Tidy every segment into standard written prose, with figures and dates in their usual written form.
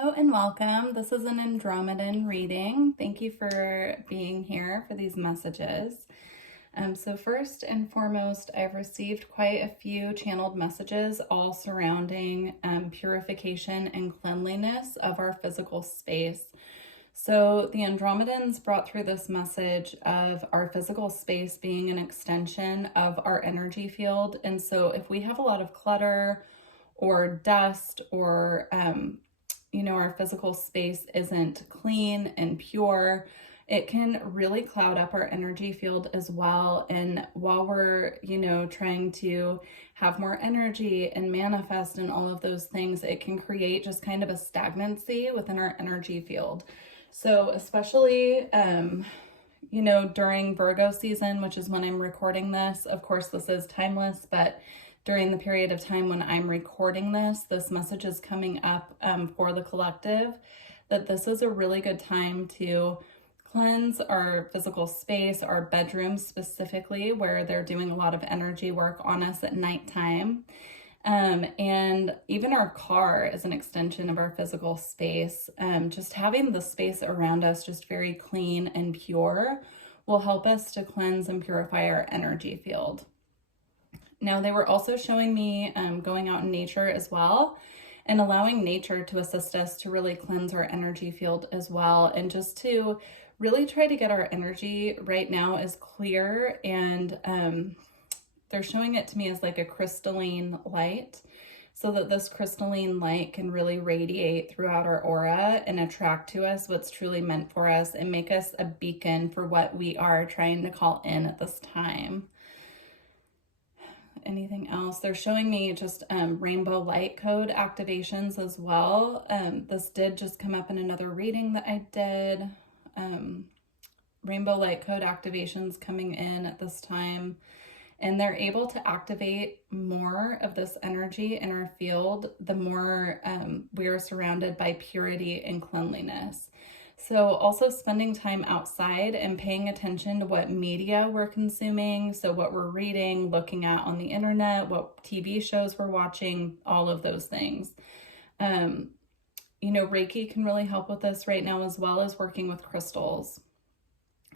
Hello and welcome. This is an Andromedan reading. Thank you for being here for these messages. So first and foremost, I've received quite a few channeled messages all surrounding purification and cleanliness of our physical space. So the Andromedans brought through this message of our physical space being an extension of our energy field. And so if we have a lot of clutter or dust or our physical space isn't clean and pure, it can really cloud up our energy field as well. And while we're, trying to have more energy and manifest and all of those things, it can create just kind of a stagnancy within our energy field. So especially, during Virgo season, which is when I'm recording this, of course, this is timeless, but during the period of time when I'm recording this message is coming up for the collective, that this is a really good time to cleanse our physical space, our bedrooms specifically, where they're doing a lot of energy work on us at nighttime. And even our car is an extension of our physical space. Just having the space around us just very clean and pure will help us to cleanse and purify our energy field. Now, they were also showing me going out in nature as well and allowing nature to assist us to really cleanse our energy field as well, and just to really try to get our energy right now as clear. And they're showing it to me as like a crystalline light, so that this crystalline light can really radiate throughout our aura and attract to us what's truly meant for us and make us a beacon for what we are trying to call in at this time. Anything else? They're showing me just rainbow light code activations as well. This did just come up in another reading that I did. Rainbow light code activations coming in at this time, and they're able to activate more of this energy in our field the more we are surrounded by purity and cleanliness. So also spending time outside and paying attention to what media we're consuming. So what we're reading, looking at on the internet, what TV shows we're watching, all of those things. Reiki can really help with this right now, as well as working with crystals.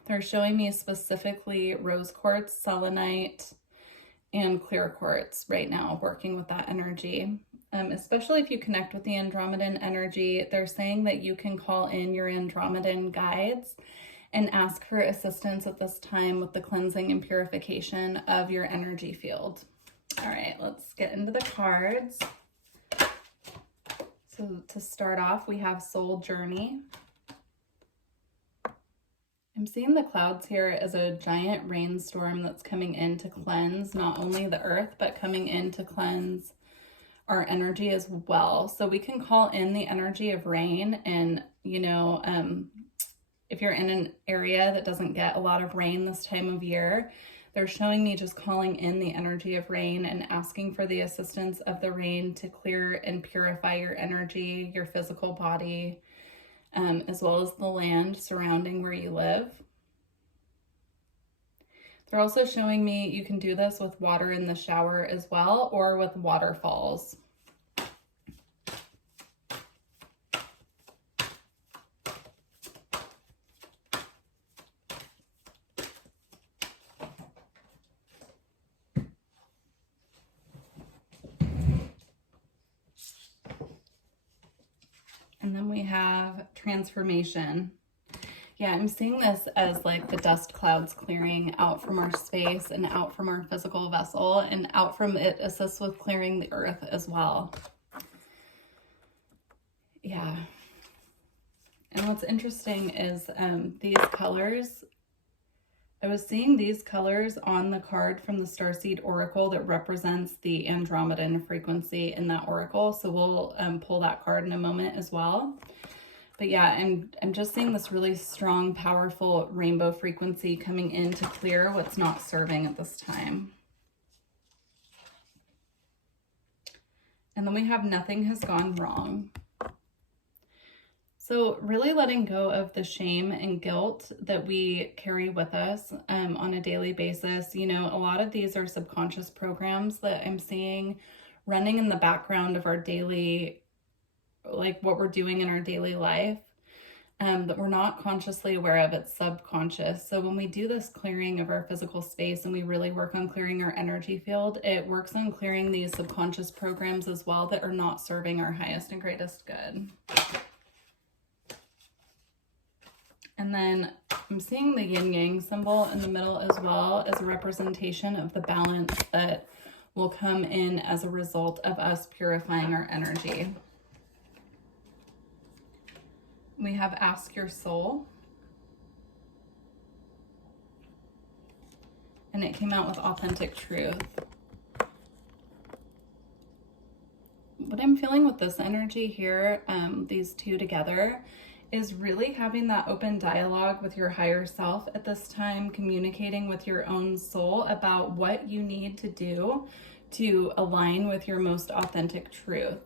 They're showing me specifically rose quartz, selenite, and clear quartz right now, working with that energy. Especially if you connect with the Andromedan energy, they're saying that you can call in your Andromedan guides and ask for assistance at this time with the cleansing and purification of your energy field. All right, let's get into the cards. So to start off, we have Soul Journey. I'm seeing the clouds here as a giant rainstorm that's coming in to cleanse not only the earth, but coming in to cleanse our energy as well. So we can call in the energy of rain. And, if you're in an area that doesn't get a lot of rain this time of year, they're showing me just calling in the energy of rain and asking for the assistance of the rain to clear and purify your energy, your physical body, as well as the land surrounding where you live. They're also showing me you can do this with water in the shower as well, or with waterfalls. And then we have transformation. Yeah, I'm seeing this as like the dust clouds clearing out from our space and out from our physical vessel, and out from it assists with clearing the earth as well. Yeah. And what's interesting is these colors, I was seeing these colors on the card from the Starseed Oracle that represents the Andromedan frequency in that oracle. So we'll pull that card in a moment as well. But yeah, I'm just seeing this really strong, powerful rainbow frequency coming in to clear what's not serving at this time. And then we have nothing has gone wrong. So really letting go of the shame and guilt that we carry with us on a daily basis. A lot of these are subconscious programs that I'm seeing running in the background of our daily like what we're doing in our daily life, that we're not consciously aware of. It's subconscious. So when we do this clearing of our physical space and we really work on clearing our energy field, it works on clearing these subconscious programs as well that are not serving our highest and greatest good. And then I'm seeing the yin yang symbol in the middle as well as a representation of the balance that will come in as a result of us purifying our energy. We have Ask Your Soul. And it came out with Authentic Truth. What I'm feeling with this energy here, these two together, is really having that open dialogue with your higher self at this time, communicating with your own soul about what you need to do to align with your most authentic truth.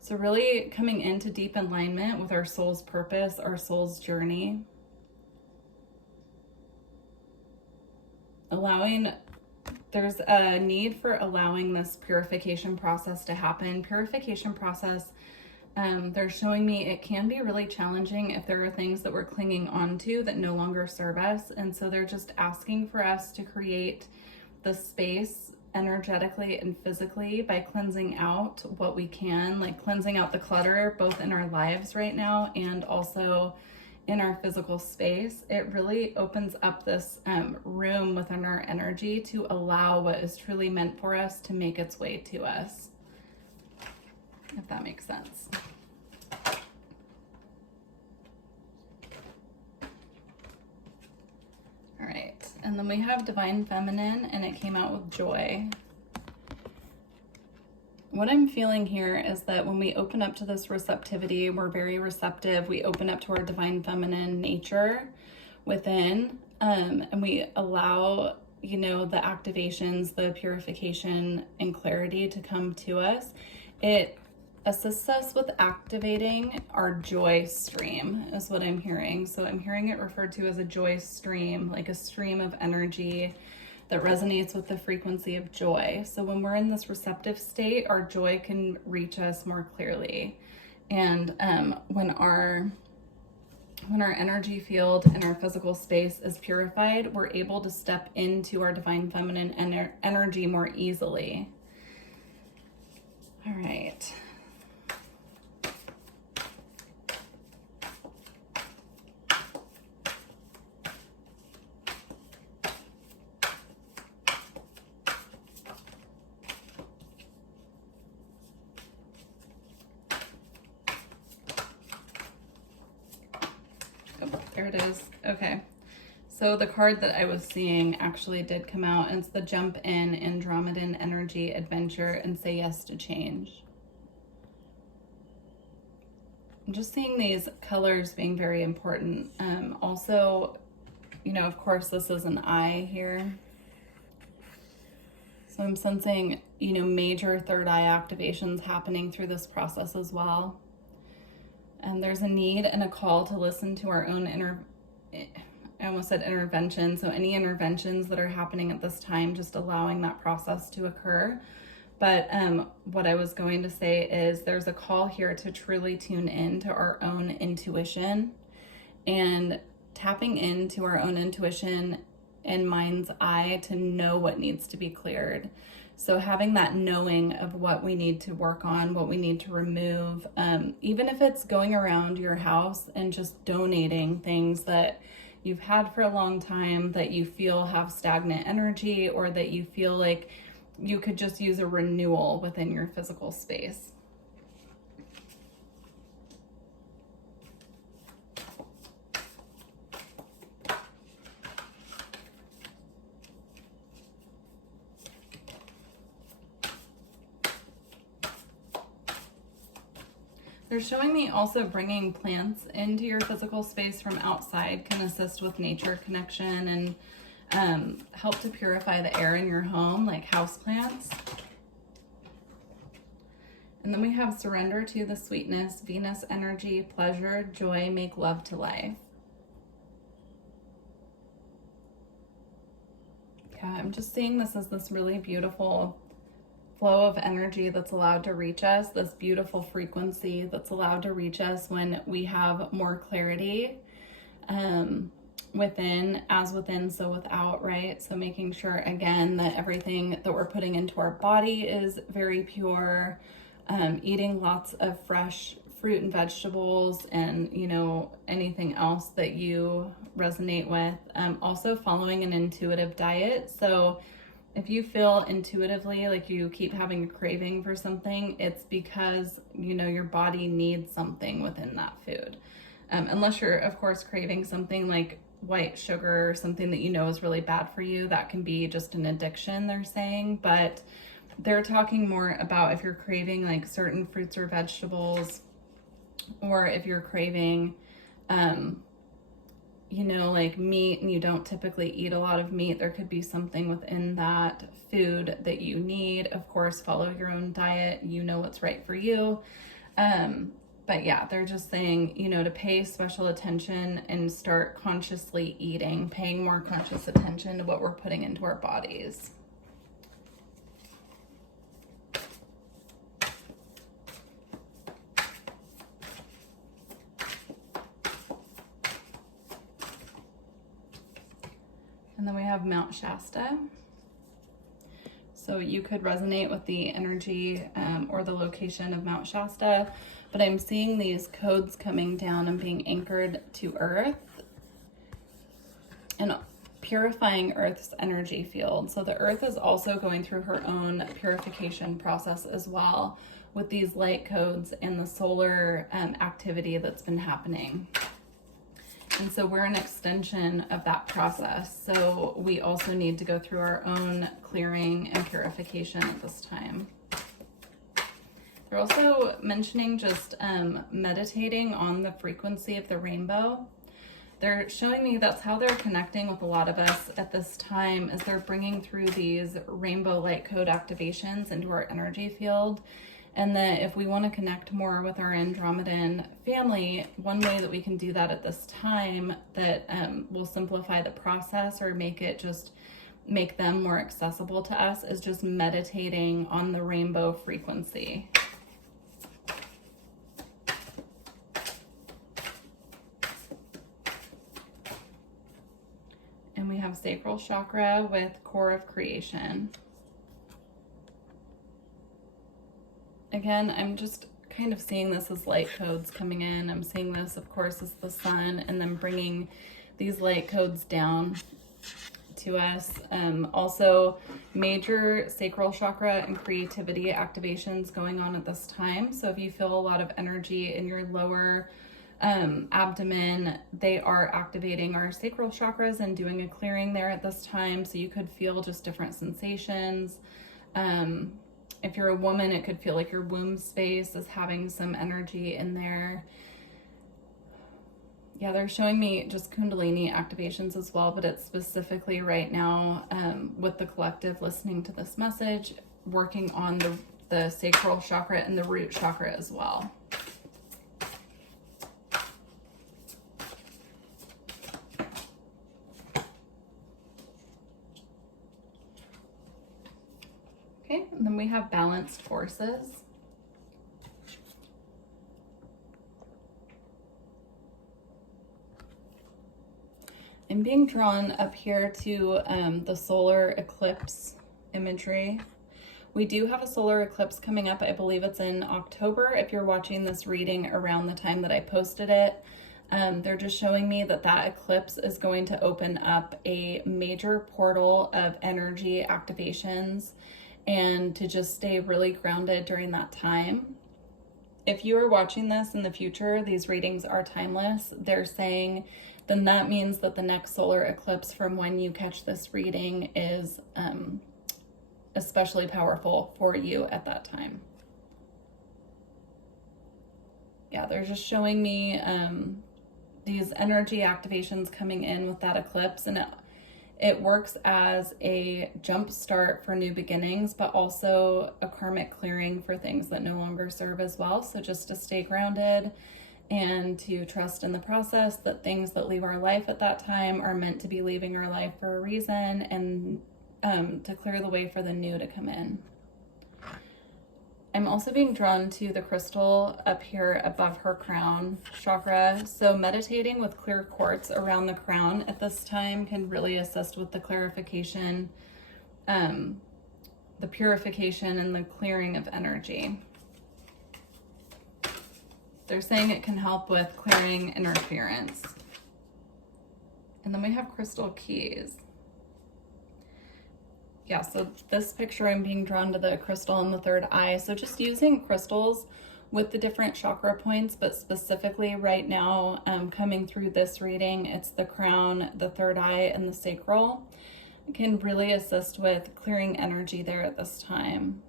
So really coming into deep alignment with our soul's purpose, our soul's journey. There's a need for allowing this purification process to happen. Purification process, they're showing me it can be really challenging if there are things that we're clinging onto that no longer serve us. And so they're just asking for us to create the space energetically and physically by cleansing out what we can, like cleansing out the clutter, both in our lives right now and also in our physical space. It really opens up this room within our energy to allow what is truly meant for us to make its way to us, if that makes sense. All right, and then we have Divine Feminine, and it came out with Joy. What I'm feeling here is that when we open up to this receptivity, we're very receptive. We open up to our Divine Feminine nature within, and we allow, you know, the activations, the purification and clarity to come to us. It assists us with activating our joy stream, is what I'm hearing. So I'm hearing it referred to as a joy stream, like a stream of energy that resonates with the frequency of joy. So when we're in this receptive state, our joy can reach us more clearly. And when our energy field and our physical space is purified, we're able to step into our Divine Feminine energy more easily. All right. There it is. Okay. So the card that I was seeing actually did come out, and it's the Jump In Andromedan Energy Adventure and Say Yes to Change. I'm just seeing these colors being very important. Also, you know, of course, this is an eye here. So I'm sensing, you know, major third eye activations happening through this process as well. And there's a need and a call to listen to our own I almost said intervention. So any interventions that are happening at this time, just allowing that process to occur. But what I was going to say is there's a call here to truly tune in to our own intuition and tapping into our own intuition and mind's eye to know what needs to be cleared. So having that knowing of what we need to work on, what we need to remove, even if it's going around your house and just donating things that you've had for a long time that you feel have stagnant energy, or that you feel like you could just use a renewal within your physical space. They're showing me also bringing plants into your physical space from outside can assist with nature connection and help to purify the air in your home, like houseplants. And then we have Surrender to the Sweetness, Venus Energy, Pleasure, Joy, Make Love to Life. Yeah, I'm just seeing this as this really beautiful flow of energy that's allowed to reach us, this beautiful frequency that's allowed to reach us when we have more clarity within, as within, so without, right? So making sure, again, that everything that we're putting into our body is very pure, eating lots of fresh fruit and vegetables, and, you know, anything else that you resonate with. Also following an intuitive diet. So if you feel intuitively like you keep having a craving for something, it's because, you know, your body needs something within that food. Unless you're, of course, craving something like white sugar or something that you know is really bad for you, that can be just an addiction, they're saying. But they're talking more about if you're craving like certain fruits or vegetables, or if you're craving, you know, like meat, and you don't typically eat a lot of meat, there could be something within that food that you need. Of course, follow your own diet. You know what's right for you. But yeah, they're just saying, you know, to pay special attention and start consciously eating, paying more conscious attention to what we're putting into our bodies. And then we have Mount Shasta. So you could resonate with the energy or the location of Mount Shasta, but I'm seeing these codes coming down and being anchored to Earth and purifying Earth's energy field. So the Earth is also going through her own purification process as well with these light codes and the solar activity that's been happening. And so we're an extension of that process. So we also need to go through our own clearing and purification at this time. They're also mentioning just meditating on the frequency of the rainbow. They're showing me that's how they're connecting with a lot of us at this time, as they're bringing through these rainbow light code activations into our energy field. And that if we want to connect more with our Andromedan family, one way that we can do that at this time that will simplify the process or make them more accessible to us is just meditating on the rainbow frequency. And we have sacral chakra with core of creation. Again, I'm just kind of seeing this as light codes coming in. I'm seeing this, of course, as the sun, and then bringing these light codes down to us. Also, major sacral chakra and creativity activations going on at this time. So if you feel a lot of energy in your lower abdomen, they are activating our sacral chakras and doing a clearing there at this time. So you could feel just different sensations. If you're a woman, it could feel like your womb space is having some energy in there. Yeah, they're showing me just Kundalini activations as well, but it's specifically right now with the collective listening to this message, working on the sacral chakra and the root chakra as well. Okay, and then we have balanced forces. I'm being drawn up here to the solar eclipse imagery. We do have a solar eclipse coming up. I believe it's in October. If you're watching this reading around the time that I posted it, they're just showing me that that eclipse is going to open up a major portal of energy activations, and to just stay really grounded during that time. If you are watching this in the future, these readings are timeless. They're saying then that means that the next solar eclipse from when you catch this reading is especially powerful for you at that time. Yeah, they're just showing me these energy activations coming in with that eclipse, and it works as a jump start for new beginnings, but also a karmic clearing for things that no longer serve as well. So just to stay grounded and to trust in the process, that things that leave our life at that time are meant to be leaving our life for a reason, and to clear the way for the new to come in. I'm also being drawn to the crystal up here above her crown chakra. So meditating with clear quartz around the crown at this time can really assist with the clarification, the purification, and the clearing of energy. They're saying it can help with clearing interference. And then we have crystal keys. Yeah, so this picture, I'm being drawn to the crystal in the third eye. So just using crystals with the different chakra points, but specifically right now, coming through this reading, it's the crown, the third eye, and the sacral. It can really assist with clearing energy there at this time.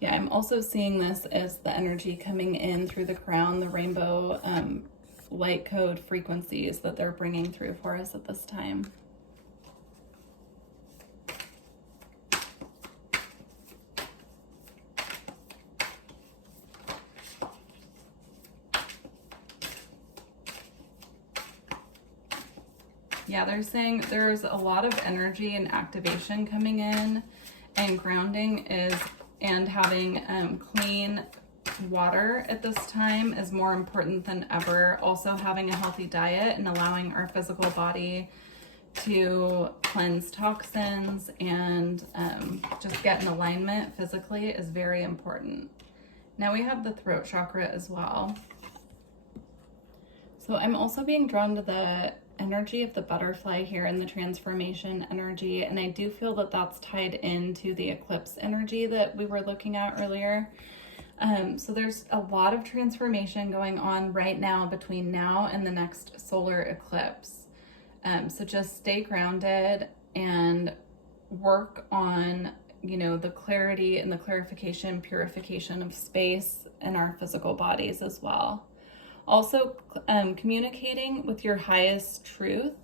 Yeah, I'm also seeing this as the energy coming in through the crown, the rainbow light code frequencies that they're bringing through for us at this time. Yeah, they're saying there's a lot of energy and activation coming in, and grounding and having clean water at this time is more important than ever. Also having a healthy diet and allowing our physical body to cleanse toxins and just get in alignment physically is very important. Now we have the throat chakra as well. So I'm also being drawn to the energy of the butterfly here and the transformation energy, and I do feel that that's tied into the eclipse energy that we were looking at earlier. So there's a lot of transformation going on right now between now and the next solar eclipse. So just stay grounded and work on, the clarity and the clarification, purification of space in our physical bodies as well. Also, communicating with your highest truth.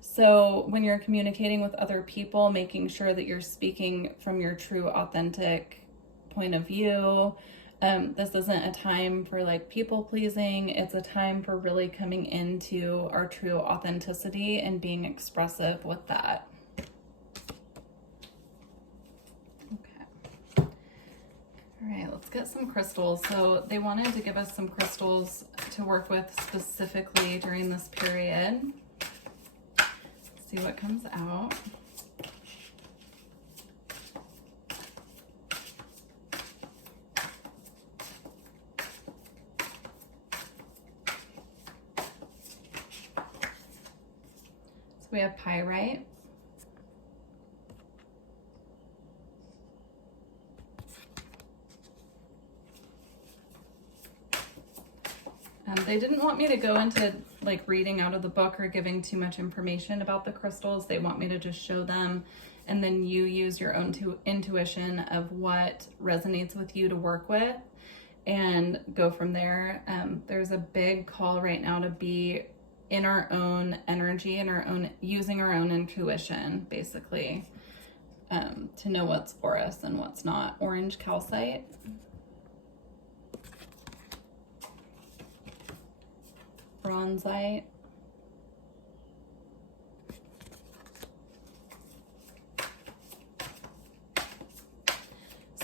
So when you're communicating with other people, making sure that you're speaking from your true, authentic point of view. This isn't a time for people pleasing. It's a time for really coming into our true authenticity and being expressive with that. Okay. All right, let's get some crystals. So they wanted to give us some crystals to work with specifically during this period. Let's see what comes out. So we have pyrite. They didn't want me to go into reading out of the book or giving too much information about the crystals. They want me to just show them, and then you use your own intuition of what resonates with you to work with and go from there. There's a big call right now to be in our own energy and using our own intuition, basically, to know what's for us and what's not. Orange calcite. Bronzite.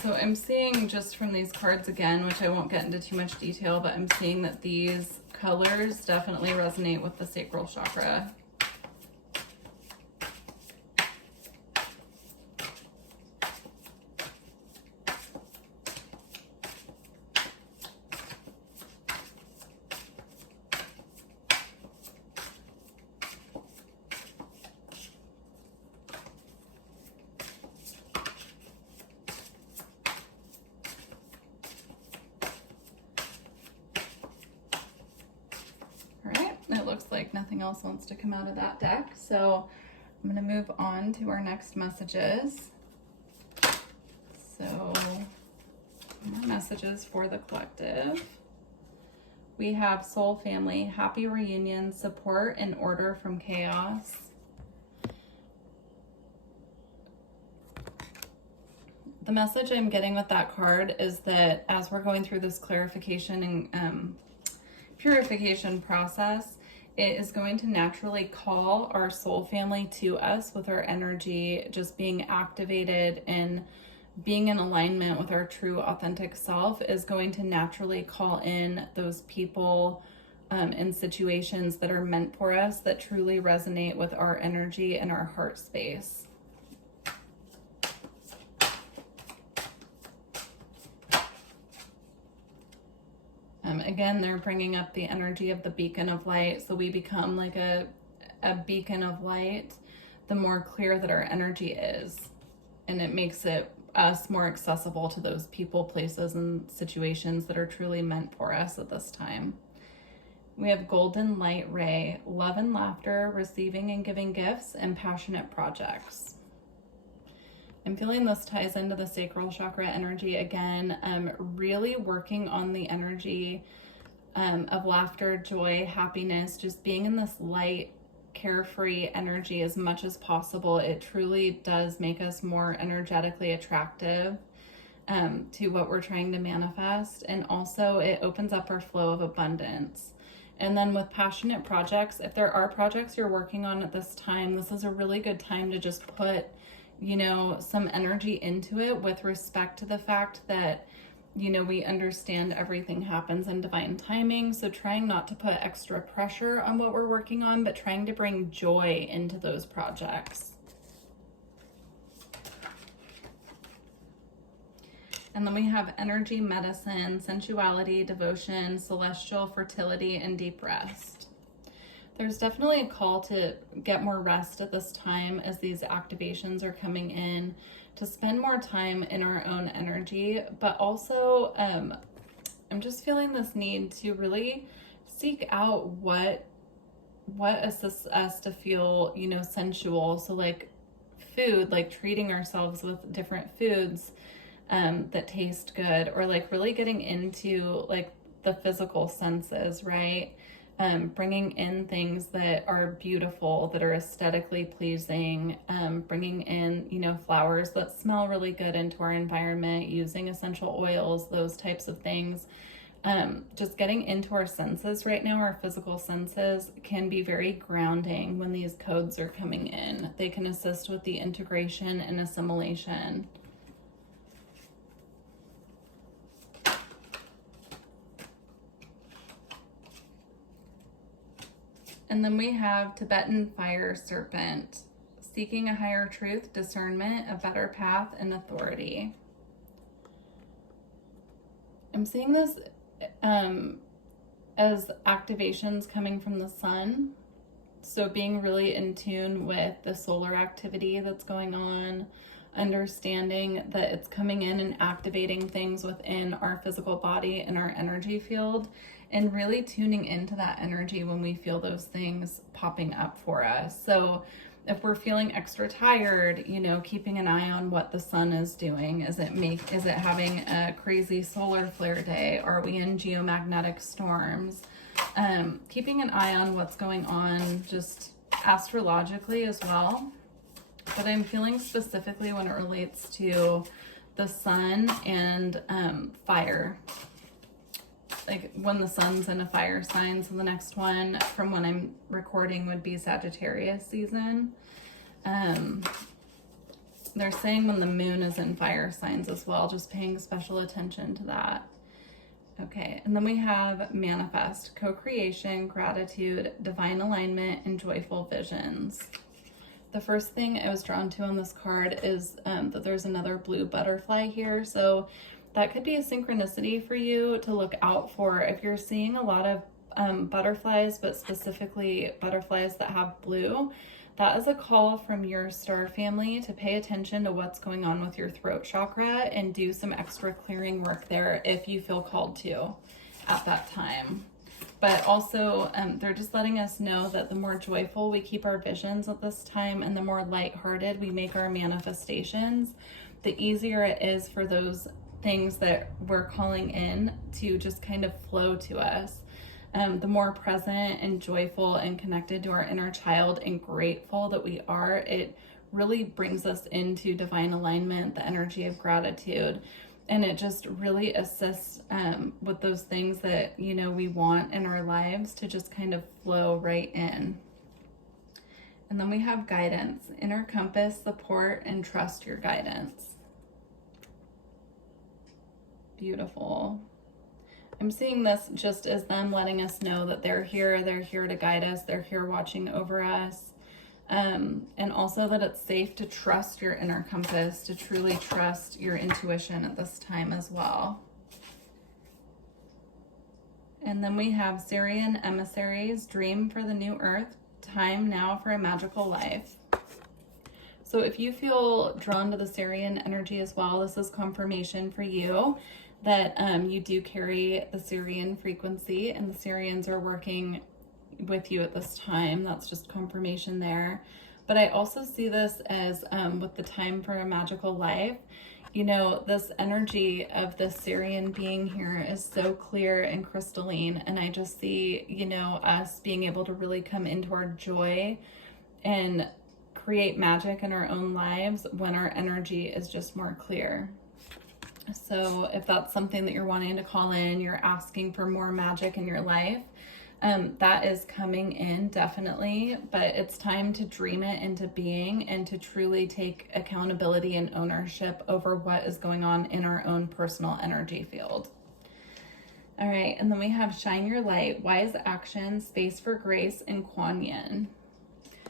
So I'm seeing just from these cards again, which I won't get into too much detail, but I'm seeing that these colors definitely resonate with the sacral chakra. It looks like nothing else wants to come out of that deck, so I'm going to move on to our next messages. So, more messages for the collective. We have soul family, happy reunion, support and order from chaos. The message I'm getting with that card is that as we're going through this clarification and purification process, it is going to naturally call our soul family to us with our energy just being activated and being in alignment with our true authentic self is going to naturally call in those people and situations that are meant for us, that truly resonate with our energy and our heart space. Again, they're bringing up the energy of the beacon of light. So we become like a beacon of light the more clear that our energy is. And it makes us more accessible to those people, places, and situations that are truly meant for us at this time. We have golden light ray, love and laughter, receiving and giving gifts, and passionate projects. I'm feeling this ties into the sacral chakra energy again. Really working on the energy of laughter, joy, happiness, just being in this light, carefree energy as much as possible. It truly does make us more energetically attractive to what we're trying to manifest. And also it opens up our flow of abundance. And then with passionate projects, if there are projects you're working on at this time, this is a really good time to just put, you know, some energy into it with respect to the fact that, you know, we understand everything happens in divine timing. So trying not to put extra pressure on what we're working on, but trying to bring joy into those projects. And then we have energy, medicine, sensuality, devotion, celestial, fertility, and deep rest. There's definitely a call to get more rest at this time as these activations are coming in, to spend more time in our own energy, but also I'm just feeling this need to really seek out what assists us to feel, you know, sensual. So like food, like treating ourselves with different foods that taste good, or like really getting into like the physical senses, right? Bringing in things that are beautiful, that are aesthetically pleasing, bringing in, you know, flowers that smell really good into our environment, using essential oils, those types of things. Just getting into our senses right now, our physical senses can be very grounding when these codes are coming in. They can assist with the integration and assimilation. And then we have Tibetan fire serpent, seeking a higher truth, discernment, a better path, and authority. I'm seeing this as activations coming from the sun. So being really in tune with the solar activity that's going on, understanding that it's coming in and activating things within our physical body and our energy field, and really tuning into that energy when we feel those things popping up for us. So if we're feeling extra tired, you know, keeping an eye on what the sun is doing. Is it having a crazy solar flare day? Are we in geomagnetic storms? Keeping an eye on what's going on just astrologically as well. But I'm feeling specifically when it relates to the sun and fire. Like when the sun's in a fire sign. So the next one from when I'm recording would be Sagittarius season. They're saying when the moon is in fire signs as well, just paying special attention to that. Okay, and then we have manifest, co-creation, gratitude, divine alignment, and joyful visions. The first thing I was drawn to on this card is that there's another blue butterfly here. So that could be a synchronicity for you to look out for. If you're seeing a lot of butterflies, but specifically butterflies that have blue, that is a call from your star family to pay attention to what's going on with your throat chakra and do some extra clearing work there if you feel called to at that time. But also, they're just letting us know that the more joyful we keep our visions at this time and the more lighthearted we make our manifestations, the easier it is for those things that we're calling in to just kind of flow to us. The more present and joyful and connected to our inner child and grateful that we are, it really brings us into divine alignment, the energy of gratitude. And it just really assists with those things that, you know, we want in our lives to just kind of flow right in. And then we have guidance, inner compass, support, and trust your guidance. Beautiful. I'm seeing this just as them letting us know that they're here to guide us, they're here watching over us. And also that it's safe to trust your inner compass, to truly trust your intuition at this time as well. And then we have Syrian emissaries, dream for the new earth, time now for a magical life. So if you feel drawn to the Syrian energy as well, this is confirmation for you that you do carry the Syrian frequency, and the Syrians are working with you at this time. That's just confirmation there. But I also see this as with the time for a magical life, you know, this energy of the Syrian being here is so clear and crystalline. And I just see, you know, us being able to really come into our joy and create magic in our own lives when our energy is just more clear. So if that's something that you're wanting to call in, you're asking for more magic in your life, that is coming in definitely, but it's time to dream it into being and to truly take accountability and ownership over what is going on in our own personal energy field. All right, and then we have shine your light, wise action, space for grace, and Kuan Yin.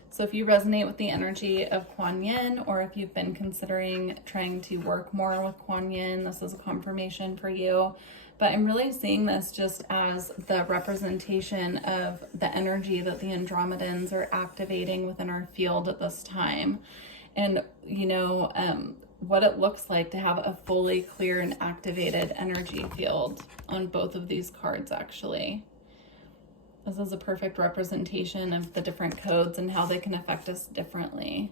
So if you resonate with the energy of Kuan Yin, or if you've been considering trying to work more with Kuan Yin, this is a confirmation for you. But I'm really seeing this just as the representation of the energy that the Andromedans are activating within our field at this time. And, you know, what it looks like to have a fully clear and activated energy field on both of these cards, actually. This is a perfect representation of the different codes and how they can affect us differently,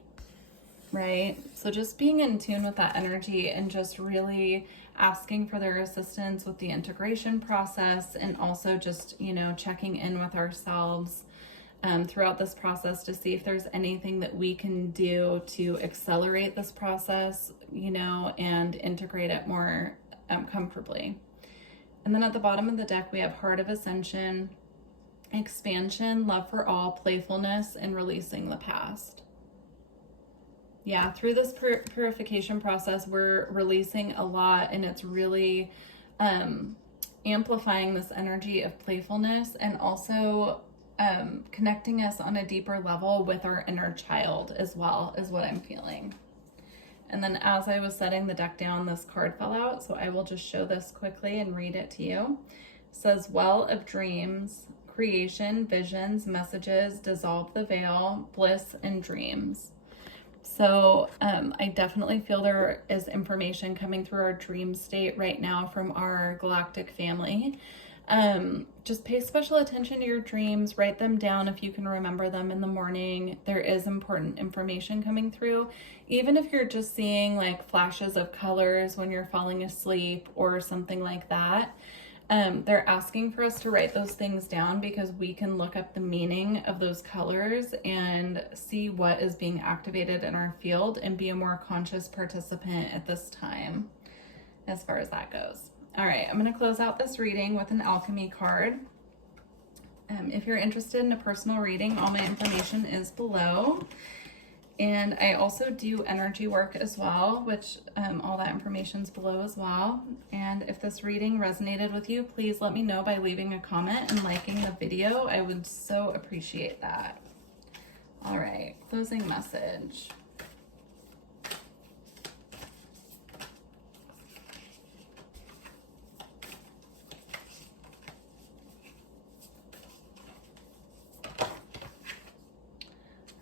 right? So just being in tune with that energy and just really asking for their assistance with the integration process, and also just, you know, checking in with ourselves throughout this process to see if there's anything that we can do to accelerate this process, you know, and integrate it more comfortably. And then at the bottom of the deck, we have Heart of Ascension, expansion, love for all, playfulness, and releasing the past. Yeah, through this purification process, we're releasing a lot, and it's really amplifying this energy of playfulness, and also connecting us on a deeper level with our inner child as well, is what I'm feeling. And then as I was setting the deck down, this card fell out, so I will just show this quickly and read it to you. It says, well of dreams, creation, visions, messages, dissolve the veil, bliss, and dreams. So I definitely feel there is information coming through our dream state right now from our galactic family. Just pay special attention to your dreams, write them down if you can remember them in the morning. There is important information coming through. Even if you're just seeing like flashes of colors when you're falling asleep or something like that, they're asking for us to write those things down because we can look up the meaning of those colors and see what is being activated in our field and be a more conscious participant at this time as far as that goes. All right, I'm going to close out this reading with an alchemy card. If you're interested in a personal reading, all my information is below. And I also do energy work as well, which all that information is below as well. And if this reading resonated with you, please let me know by leaving a comment and liking the video. I would so appreciate that. All right, closing message.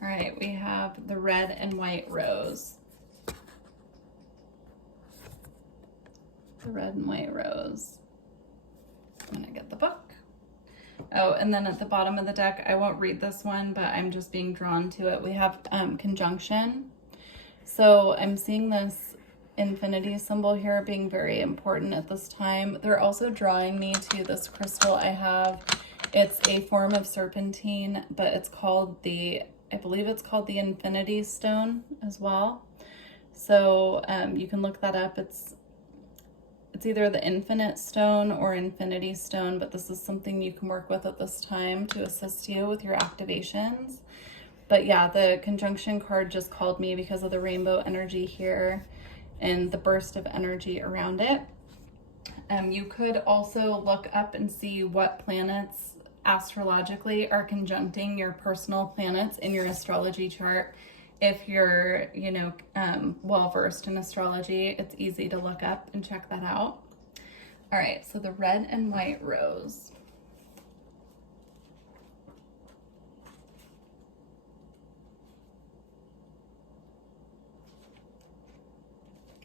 All right, we have the red and white rose. The red and white rose. I'm gonna get the book. Oh, and then at the bottom of the deck, I won't read this one, but I'm just being drawn to it. We have conjunction. So I'm seeing this infinity symbol here being very important at this time. They're also drawing me to this crystal I have. It's a form of serpentine, but it's called I believe it's called the Infinity Stone as well. So you can look that up. It's either the Infinite Stone or Infinity Stone, but this is something you can work with at this time to assist you with your activations. But yeah, the conjunction card just called me because of the rainbow energy here and the burst of energy around it. You could also look up and see what planets astrologically are conjuncting your personal planets in your astrology chart. If you're, well versed in astrology, it's easy to look up and check that out. All right, so the red and white rose.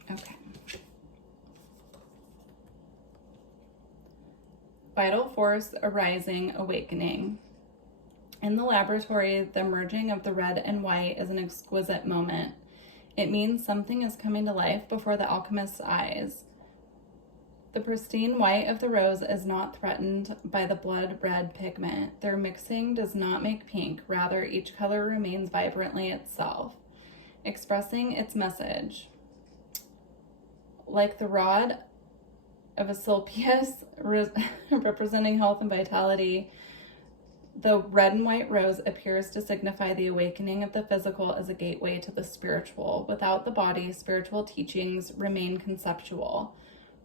Okay. Vital force arising, awakening. In the laboratory, the merging of the red and white is an exquisite moment. It means something is coming to life before the alchemist's eyes. The pristine white of the rose is not threatened by the blood red pigment. Their mixing does not make pink. Rather, each color remains vibrantly itself, expressing its message. Like the rod of Asclepius representing health and vitality, the red and white rose appears to signify the awakening of the physical as a gateway to the spiritual. Without the body, spiritual teachings remain conceptual,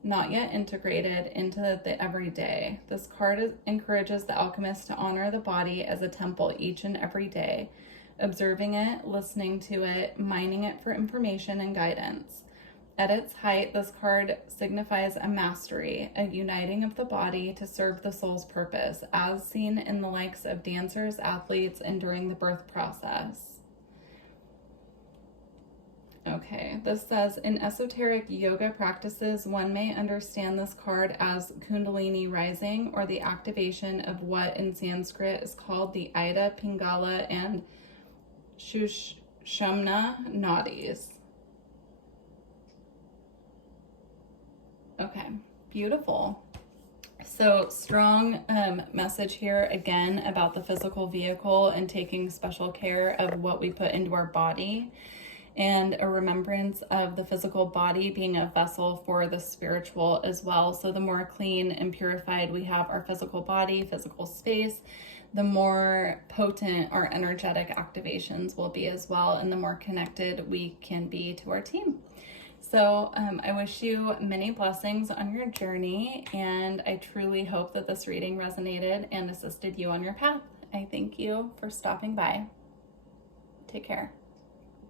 not yet integrated into the everyday. This card encourages the alchemist to honor the body as a temple each and every day, observing it, listening to it, mining it for information and guidance. At its height, this card signifies a mastery, a uniting of the body to serve the soul's purpose, as seen in the likes of dancers, athletes, and during the birth process. Okay, this says, in esoteric yoga practices, one may understand this card as Kundalini rising, or the activation of what in Sanskrit is called the Ida, Pingala, and Sushumna nadis. Okay, beautiful. So strong message here again about the physical vehicle and taking special care of what we put into our body, and a remembrance of the physical body being a vessel for the spiritual as well. So the more clean and purified we have our physical body, physical space, the more potent our energetic activations will be as well, and the more connected we can be to our team. So I wish you many blessings on your journey, and I truly hope that this reading resonated and assisted you on your path. I thank you for stopping by. Take care.